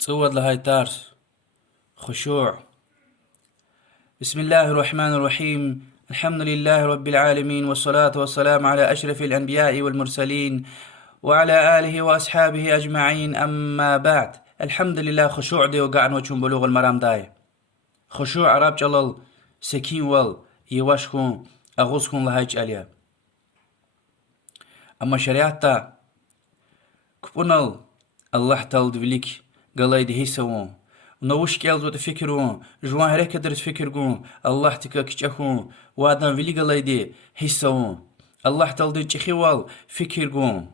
تصود لهاي تارس خشوع. بسم الله الرحمن الرحيم. الحمد لله رب العالمين، والصلاة والسلام على أشرف الأنبياء والمرسلين وعلى آله وأصحابه أجمعين، أما بعد. الحمد لله خشوع دي وقعن وچون بلوغ المرام داي. خشوع عرب جلال سكين وال يواشكون أغوصكون لهايج أليا. أما شريعتا كبونال الله تالد فيليك قلايد هيسوون نوش كيلزو تفكرون جوان هريك درت فكرون الله تكا كيشاكون وادان فيلي قلايدي هيسوون الله تالد تشخيوال فكرون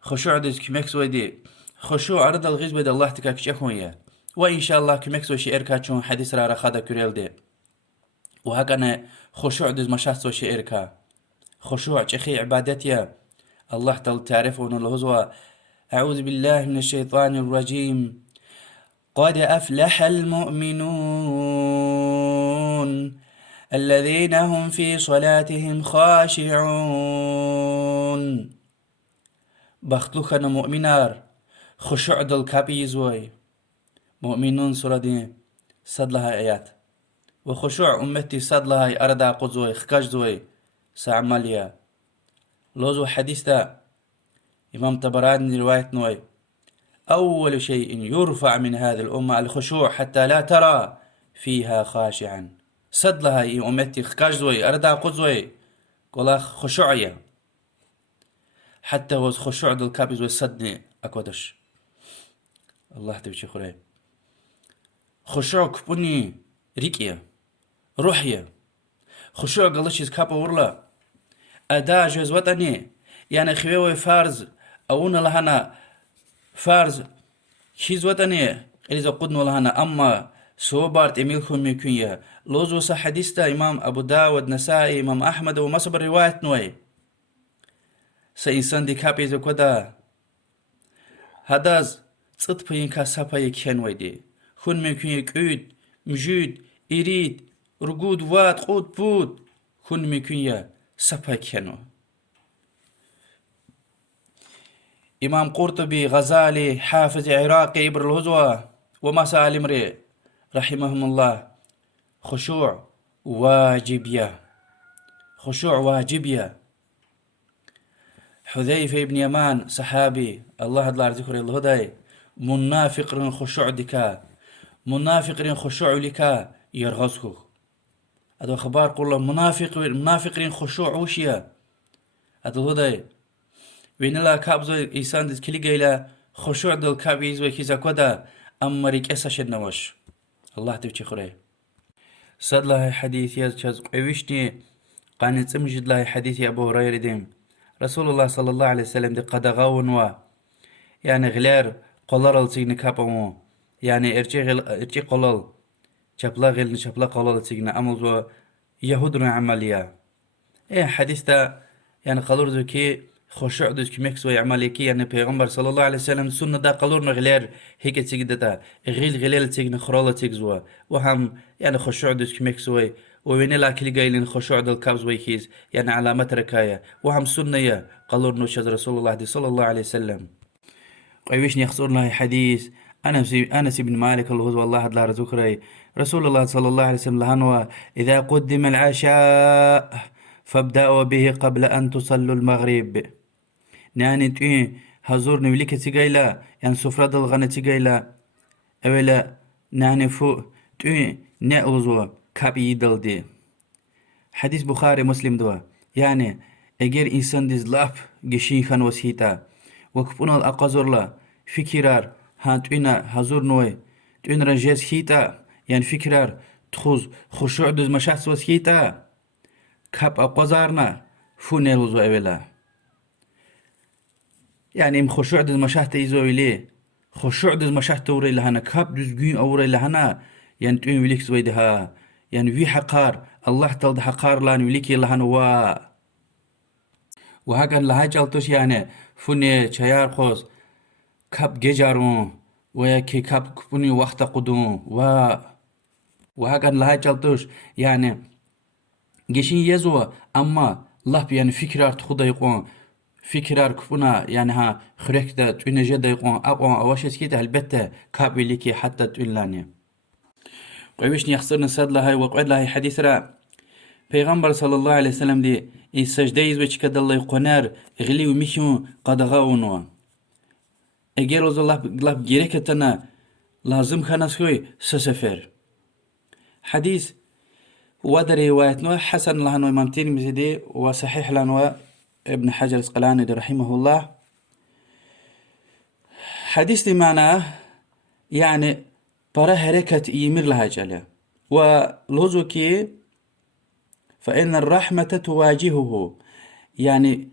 خشوع دز كمكس ويدي خشوع عرض الغيز بيد الله تكا كيشاكون يا وإن شاء الله كمكس وشي إركا حديث را رخادا كوريل دي وهكذا خشوع دز مشاهد وشي إركا خشوع تشخي عبادتيا الله تعرفون الهزوة. أعوذ بالله من الشيطان الرجيم. قد أفلح المؤمنون الذين هم في صلاتهم خاشعون. بختلوخنا مؤمنار خشوع دل كابي زوي مؤمنون سورة دي صد لها آيات وخشوع أمتي صد لها أردا قزوي خكاش زوي سعماليا لوزو حديث دا إمام طبراني رواية نوي أول شيء يرفع من هذه الأمة الخشوع حتى لا ترى فيها خاشعا. صد لها أمتي خكاش زوي أردا قزوي قولا خشوعية حتى وز خشوع دل كابي زوي صدني أكودش الله تبشي خوري. خشوع كبني ريكيا روحيا خشوع قلشيز كابا ورلا أدا جوز وطني يعني خوي فارز أونا لهنا فارز شيز وطني إذا قدنا لهنا أما سوبارت إميلكم ميكونيا لوزو حديثة إمام أبو داود نسائي إمام أحمد ومصبر رواية نوي سإنسان دي كابي زو كدا هداز تصطبين كاسابا يكين ويدي خون ميكونيا كعود مجود إريد رقود وات قود بود خون ميكونيا سابا كينو. إمام قرطبي غزالي حافظ عراقي إبر الهزوة ومسائل امرئ رحمهم الله خشوع واجبية خشوع واجبية. حذيفة بن يمان صحابي الله أدلار ذكر الهدى منافق خشوع دكا منافق خشوع لكا يرغزكو هذا خبر قول منافقين خشوع وشيا هذا الهدى وين لا كابزو إنسان دز كلي جيلا خشوع دل كابيز وكيزا كودا أمريك أساش النوش الله تبتشي خوري. صد الله حديث يزجز قويشتي قانت امجد الله حديث أبو هريرة ديم رسول الله صلى الله عليه وسلم دي قد غاون و يعني غلار قلال التيغن كابمو يعني ارجي قلال شبلا غيل شبلا قلال التيغن أملزو يهودنا عمليا إيه حديث دا يعني قالور ذو كي خشوع دوز كمكس ويعمل كي يعني پیغمبر صلى الله عليه وسلم سنة دا قالور نغلير هيك تيجدتا غيل تيجن خرالة تيجزوا وهم يعني خشوع دوز كمكس وين لا كل قايلين خشوع دل كابز ويكيز يعني علامة ركاية وهم سنة قالور نوشز رسول الله صلى الله عليه وسلم. قيوشني يخصر الله حديث أنس بن مالك الهوز والله لا رزقري رسول الله صلى الله عليه وسلم لهنوا إذا قدم العشاء فابدأوا به قبل أن تصلوا المغرب. يعني تين هزور نوليك تيجيلا يعني سفرة الغنى تيجيلا أولا يعني فوق تين نأوزوا كابي دلدي. حديث بخاري مسلم دوا يعني أجر إنسان دز لاف جشين خان وسيتا وكبونا الأقازور لا فكرار هان تينا هزور نوي تين رجاز هيتا يعني فكرار تخوز خشوع دز مشاهد وسيتا كاب أقازارنا فونيل وزو أولا يعني خشوع دز مشاهد إيزو إليه خشوع دز مشاهد توري لهنا كاب دز جين أوري لهنا يعني تين وليك زويدها يعني في حقار الله تلد حقار لان وليكي لهنا وهكذا لها جلتوش يعني فوني چيار خوز كاب جيجارون ويكي كاب كبوني وقت قدوم وهكذا لها جلتوش يعني جيشين يزوا أما الله يعني فكرة خدا يقون فكرار كفنا يعني ها خريك دا توين جدا يقون أقوى أواشيس كيتا البتة كابي ليكي حتى توين لانيا ويش نيخسرنا ساد لهاي وقعد لهاي حديث را پیغمبر صلى الله عليه وسلم دي السجدة يزوج كد الله يقنار غلي وميشون قد غاونوا اگر از الله قلب جيركتنا لازم خناس خوي سسفر حديث ودر روايتنا حسن لهنو امام ترمذي دي وصحيح لهنو ابن حجر العسقلاني رحمه الله حديث دي معناه يعني برا حركة يمر لها جلا ولوزوكي فإن الرحمة تواجهه يعني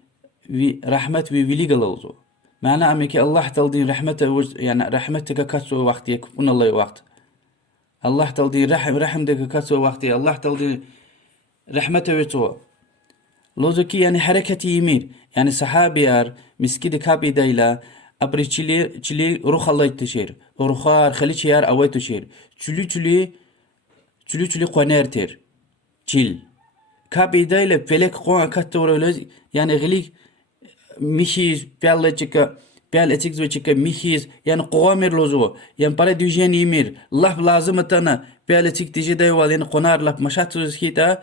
رحمة بيليق لوزو معناه أمك الله تلدين رحمته يعني رحمتك كسو وقت يكون الله وقت الله تلدين رحمتك كسو وقت الله تلدين رحمته وتو لوزوكي يعني حركة يمير يعني صحابي مسكيد كابي دايلا أبري تشلي روح الله يتشير روخار خلي تشير أوي تشير تشلي قنار تير تشيل كابي دايلا فلك قوان كتورولوز يعني غلي ميشيز بيالتشكا بيالتشكا ميشيز يعني قوامر لوزو يعني برا ديجين يمير الله لازم تنا بيالتشك تيجي دايوال يعني قنار لب مشاتوز كيتا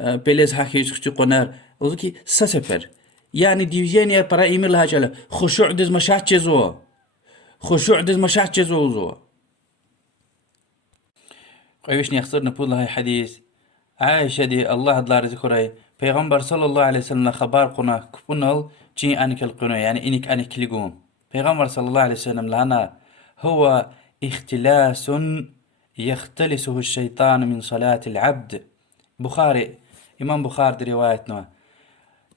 بيلز حكي شخصي قنار وذكي سسفر يعني ديجين يا برا يمير لها جلا خشوع دز مشاتشزو خشوع دز مشاتشزو قويش نيخسر نقول لها حديث عائشة دي الله دلار ذكري پیغمبر صلى الله عليه وسلم خبر قنا كبنال جي أنك القنا يعني إنك أنك لقوم پیغمبر صلى الله عليه وسلم لنا هو اختلاس يختلسه الشيطان من صلاة العبد بخاري إمام بخاري دي روايتنا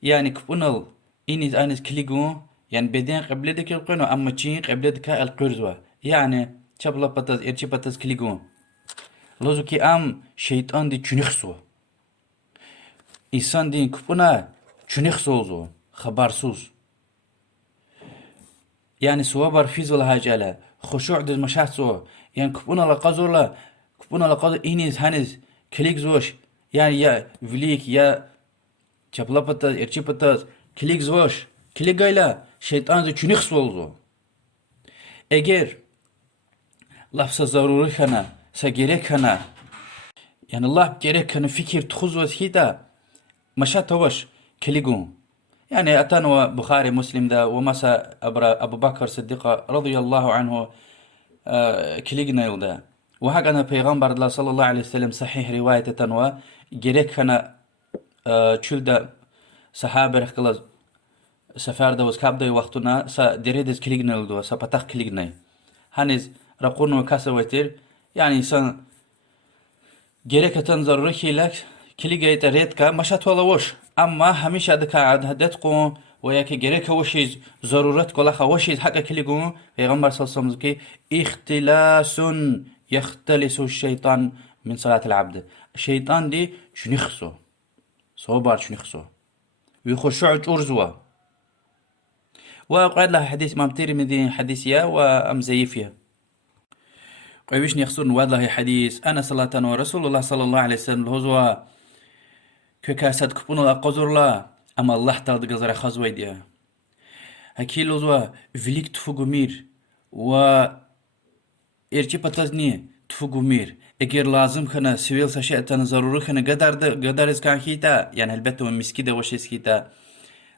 يعني كبنال إنك أنك لقوم يعني بدين قبل ذلك القنا أما جي قبل ذلك القرزوة يعني شبلا بتز إرشي بتز كلقوم لازم كي أم شيطان دي تشنخسو إنسان دي كبنا تشنخسوزو خبرسوز يعني سوابر فيزو لهاجالة خشوع دي مشاتسو يعني كبنا لقازو إنيز هنز كليك زوش يعني يا فليك يا شبلا بتاز إرشي بتاز كليك زوش كليك غايلا شيطان دي تشنخسوزو اگر لفظ ضروري خنا سجرك هنا يعني الله جرك هنا فكر تخوز وسكيتا مشات توش كليجون يعني أتانا بخاري مسلم دا ومسا أبو بكر صديق رضي الله عنه كليجنا يلدا وهكذا پیغمبر الله صلى الله عليه وسلم صحيح رواية تنوى جرك هنا تشلدا صحابة رخلا سفر دا وسكاب دا وقتنا سا دريدز كليجنا يلدوا سا بتاخ كليجنا هنز رقون وكاسا ويتر يعني إنسان جريك تنظر رخي لك كلي جايت ريتكا مشات ولا وش أما هميش هذا كعاد هدتكم وياك جريك وشيز ضرورتك ولا خوشيز حكا كلي جون پیغمبر صلى الله عليه وسلم اختلاس يختلس الشيطان من صلاة العبد الشيطان دي شنخسو صوبار شنخسو ويخشع أرزوا وقعد لها حديث ما بترمذي حديثيا وأمزيفيا قويش نيخسون والله حديث أنا صلاة ورسول الله صلى الله عليه وسلم الهزوة كاسد كبون الله قزر الله أما الله تعالى قزر خزوي ديا هكي الهزوة فيليك تفوقمير و إرجي بتزني تفوقمير اگر لازم خنا سويل سشيئتنا ضروري خنا قدر إسكان خيتا يعني البته من مسكيدة وشيس خيتا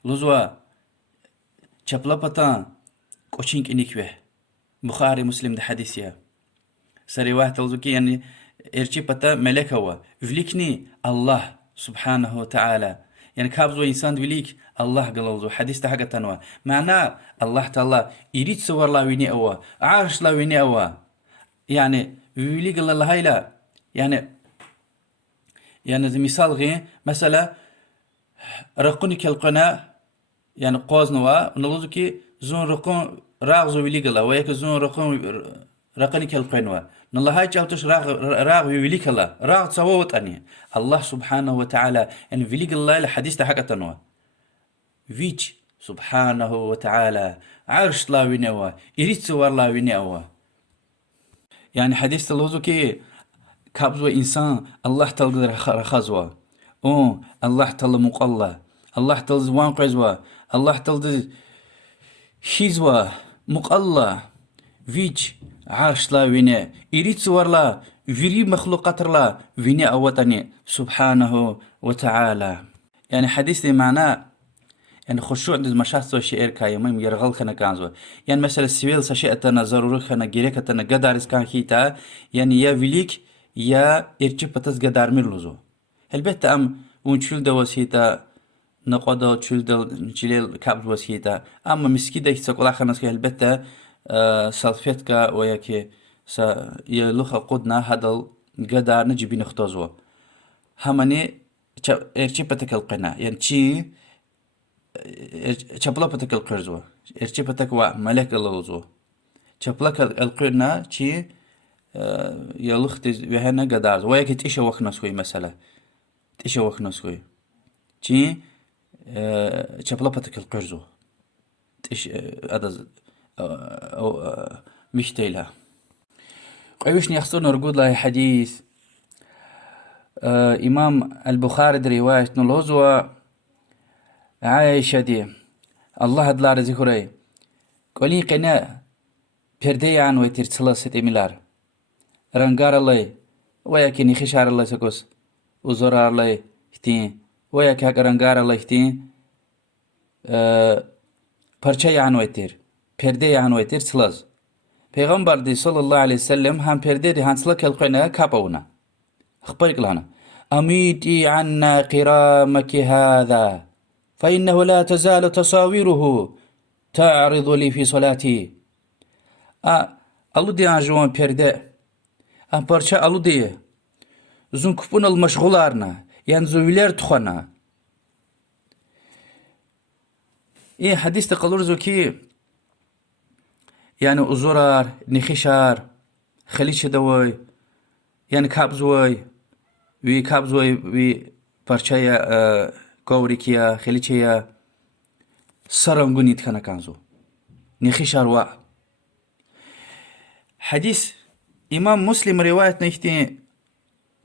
الهزوة چپلا پتا کوچینگ اینیکوه بخاري مسلم ده حديثيا سري واحد تلزوكي يعني إرشي بتا ملك هو فليكني الله سبحانه وتعالى يعني كابزو إنسان فليك الله قلوزو حديث ده حاجة تنوى معناه الله تعالى يريد صور لا ويني أوا عارش لا ويني أوا يعني فليك الله هايلا يعني زي مثال غير مثلا رقنك القناة يعني قوزنوا نلوزوكي زون رقم راغزو فليك الله وياك زون رقنك القنوة نالله هاي جالتش راغ ويليك الله راغ تصوت أني الله سبحانه وتعالى إن فيليك الله لحديث تحكى تنوى فيج سبحانه وتعالى عرش لا وينوا يريد صور لا وينوا يعني حديث اللوزو كي كابزو إنسان الله تلقى رخزوا الله تل مقلة الله تل زوان قزوا الله تلد شيزوا مقالله ويج عرش لا وينه إريد ورلا ويري مخلوقات لا وينه أوتني سبحانه وتعالى. يعني حديث معناه يعني خشوع دز مشاهد شعر كايمم يرغل خنا كانزو. يعني مثلا السويل سشيئتنا ضروري خنا جريكتنا قدارس كان كيتا يعني يا فيليك يا إرتبطت قدار ميرلوزو. البته أم ونشيل دواسيتا نقدا تشيل دو نشيل كابل وسيتا أما مسكيدة يتسقلا خناس البته سالفيتكا وياكي يلوخ قدنا هذا قدار نجيب نختازو هماني إرتبطت القنا يعني شي چپلپتک القرزو ارچپتک و ملك اللوزو چپلک القرنا چی يلخت وهنا قداز وياك تيش وخنسوي مثلا تيش وخنسوي چی چپلپتک القرزو تيش ادز او مشتيلا قويش نيخصون رجود له حديث امام البخاري رواية نلوزو عايشة دي الله دلار ذكري قولي قنا پردي عن ويتر تسلسة اميلار رنگار الله وياكي نخشار الله سكوس وزرار الله اختين وياكي هك رنگار الله اختين پرچه عن ويتر پردي عن ويتر تسلس پیغمبر دي صلى الله عليه وسلم هم پردي دي هنسلك القنا كابونا اخبرك لنا اميتي عنا قرامك هذا فإنه لا تزال تصاويره تعرض لي في صلاتي. ألودي عن جوان بيرده برشا ألودي زون كفون المشغولارنا يعني زويلر تخنا إيه حديث تقلور زوكي يعني أزورار نخشار خليش دوي يعني كابزوي وي كابزوي وي برشا كوريكيا خليتشيا سرنغوني تخنا كانزو نخشار وا حديث امام مسلم روايه نيختين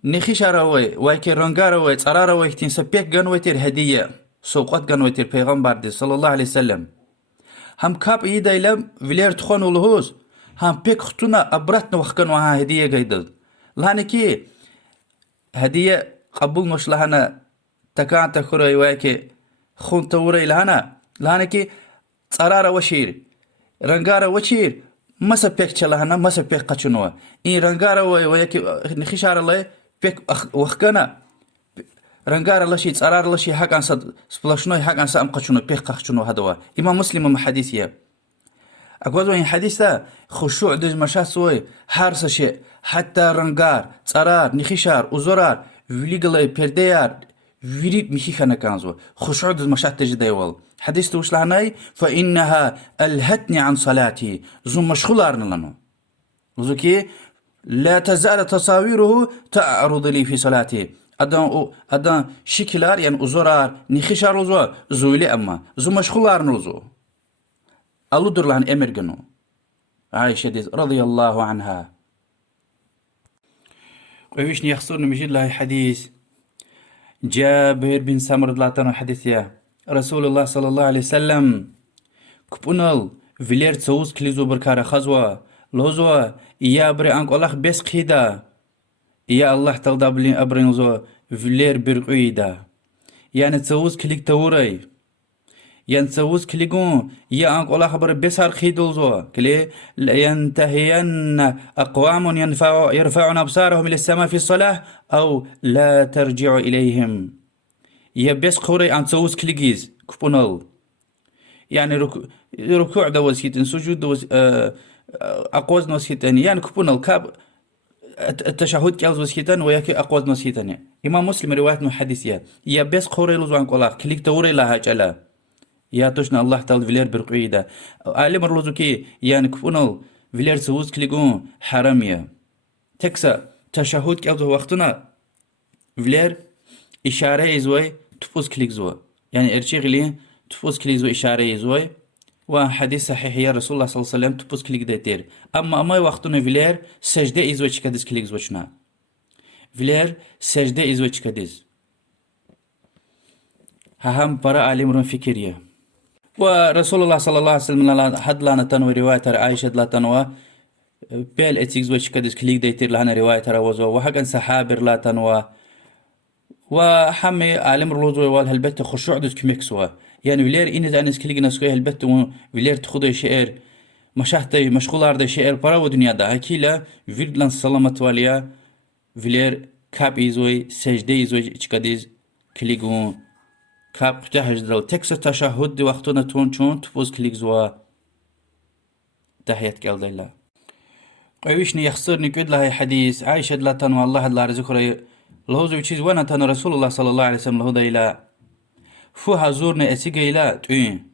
نخشار وايكي رنگار واي صرار وايختين سبيك غنوتير هديه سوقات غنوتير پیغمبر دي صلى الله عليه وسلم هم كاب يدايلم فيلير تخون ولهوز هم بيك ختنا ابرتنا وخكن وها هديه قيدل لانكي هديه قبول مش لهنا تكان تخري واكي خون توري لهانكي صرارة وشير رنگارة وشير مسا بيك چلهنا مسا بيك قچنوا إن رنگارة وياكي نخشار الله بيك وخكنا رنگارة لشي صرارة لشي حق انسا سبلاشنوي حق انسا ام قچنوا بيك قچنوا هدوا امام مسلم محدثية اقوازو این حدیث تا خشوع دز مشاسوي حرس شيء حتى رنگار صرار نخشار وزرار ويليغلي پرديار ويريد مشي خنا كانزو خشوع دز مشات تجديول حديث توش لهناي فإنها ألهتني عن صلاتي زوم مشغولارنا لنو وزوكي لا تزال تصاويره تعرض لي في صلاتي أدان شكلار يعني أزورار نخشار وزو زويلي أما زو مشغولارنا وزو ألودر لهن أمرجنو عائشة رضي الله عنها ويش يخسرن مجد لها حديث جابر بن سمر دلاتنا حديث يا رسول الله صلى الله عليه وسلم كبونال فيلير تسوز كليزو بركارة خزوة لوزوا يا بري أنك الله بس قيدا يا الله تلدا بلين أبرينزو فيلير برقيدا يعني تسوز كليك توري يعني تسوز كليكون يا أنك الله خبر بسار خيدوزو كلي ينتهين أقوام يرفعون أبصارهم إلى السماء في الصلاة أو لا ترجع إليهم يا بس قوري أن تسوز كليجيز كبونال يعني ركوع دوسيتن سجود دوس أقواز نوسيتن يعني كبونال كاب التشهد كالز وسيتن وياكي أقواز نوسيتن إمام مسلم رواية محدثية يا بس قوري لوزو أنك الله كليك توري لها جلا يا توشنا الله تعالى فيلير برقيدة عالم الرزقي يعني كفونال فيلير سوز كليجون حرامية تكسا تشهد كالز وقتنا فيلير إشارة إزوي تفوز كليك زوا يعني إرشيغ لي تفوز كليك زوا إشارة إزوي وحديث صحيح يا رسول الله صلى الله عليه وسلم تفوز كليك ديتير أما وقتنا فيلير سجدة إزوي تشكدز كليك زوشنا فيلير سجدة إزوي تشكدز هم برا عالم رون فكرية ورسول الله صلى الله عليه وسلم حد لنا تنوي رواية عائشة لا تنوى بيل اتيكز وش كدس كليك ديتير لنا رواية وزو وحقا سحابر لا تنوى وحمي عالم الرجوع والهلبت خشوع دس كميكسوا يعني ولير إن إذا أنس كليك نسوي هلبت ولير تخذ شعر مشاهتي مشغول عرض شعر برا ودنيا ده هكيلا فيردلان سلامت واليا ولير كاب إيزوي سجدة إيزوي كديز كليكون كاب تحج دل تكس تشهد وقتنا تون شون تفوز كليك زوا تحيات قال الله قويشني يخسرني قد لها حديث عائشة لا تنوى الله لا رزقه لهوزو تشيز وانا تن رسول الله صلى الله عليه وسلم لهودا إلى فوها زورنا أسيقا إلى تؤين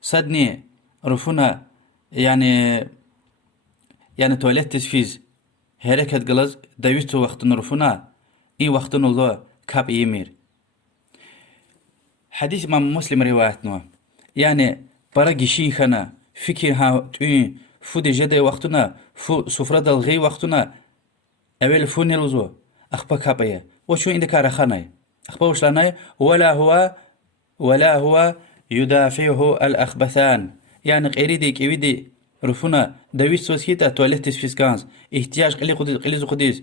صدني رفونا يعني تواليت تسفيز هركت قلز داويتو وقتنا رفونا إي وقتنا الله كاب إيمير حديث إمام مسلم روايتنا يعني برقي شيخنا فكرها تؤين فو دي جدا وقتنا فو سفرة الغي وقتنا أول فو نلوزو أخبا كابية وشو عندك رخاني أخبا وشلاني ولا هو يدافعه الأخبثان يعني قيريدي كيويدي رفونا داويت سوسكيتا تواليتس فيسكانس احتياج قليز قديس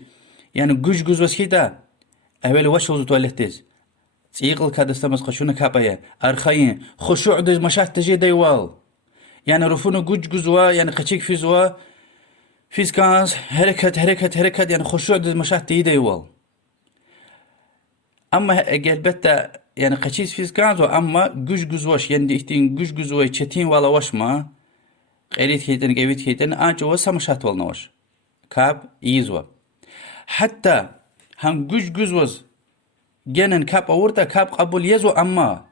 يعني جوز وسكيتا أول وشوز تواليتس تيقل كاد استمس قشونا كابية أرخاين خشوع دز مشاهد تجي ديوال يعني رفونا جوزوا يعني قشيك فيزوا فيسكانس هركت يعني خشوع دز مشاهد تجي ديوال أما قلبتا يعني قشيس فيسكانس أما جوزواش يعني ديكتين جوزوا تشتين ولا وش ما قريت كيتن قويت كيتن أنجو وسا مشاهد والنوش كاب يزوا حتى هم جوزوز جنن كاب أورتا كاب قبول يزو أما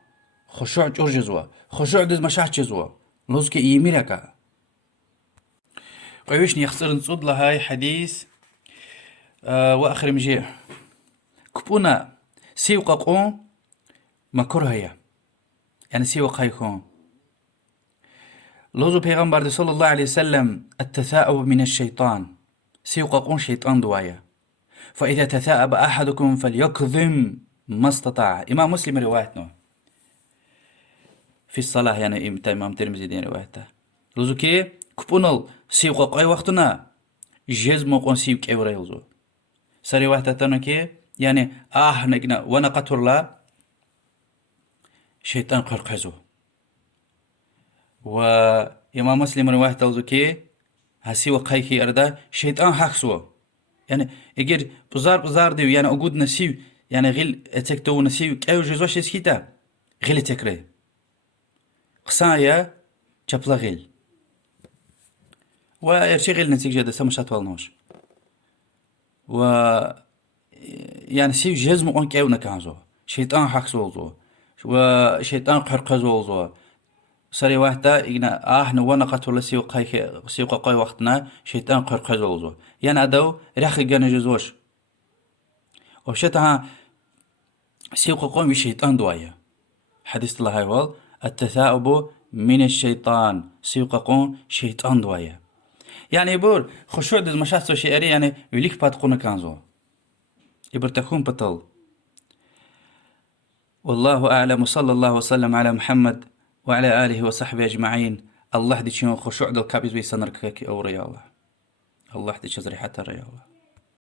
خشوع جورجزوا خشوع دز مشاهد جزوا لوزك يميركا قويشني يخسر نصود لهاي حديث وآخر مجيء كبونا سيوقا قون مكرهية يعني سيوقا يكون لوزو بيغمبر صلى الله عليه وسلم التثاؤب من الشيطان سيوقا قون شيطان دوايا فإذا تثاءب أحدكم فليكظم ما استطاع إمام مسلم روايتنا في الصلاة يعني إمام ترمزي دين روايته لوزو كي كبونال سيوقا قوي وقتنا جزم قون سيوك أورا يلزو سروايته تنا كي يعني نجنا وانا قتر لا شيطان قرقزو وإمام مسلم روايته لوزو كي هسيوا قايكي أردا شيطان حكسو يعني اگر بزار ديو يعني اقود نسيو يعني غيل اتكتو نسيو كاو جزوش اسكيتا غيل تكري قصايا جبلا غيل ويرشي غيل نتيك جدا سمشات والنوش و يعني سيو جزم اون كاو نكانزو شيطان حكسو وشيطان قرقزو سري واحدة إجنا نوانا قتول سيوقا قوي وقتنا شيطان قرقزوزو يعني أدو رخي جانا جزوش وشتها سيوقا قوي شيطان دوايا حديث الله هايوال التثاؤب من الشيطان سيوقا قوي شيطان دوايا يعني يبور خشوع دز مشاهد شيئري يعني يليك بات قونا كانزو يبور تكون بطل والله أعلم وصلى الله وسلم على محمد وعلى آله وصحبه أجمعين الله دي شنو خشوع دل كابيز بيسنرك أو ريا الله دي شزري حتى ريا الله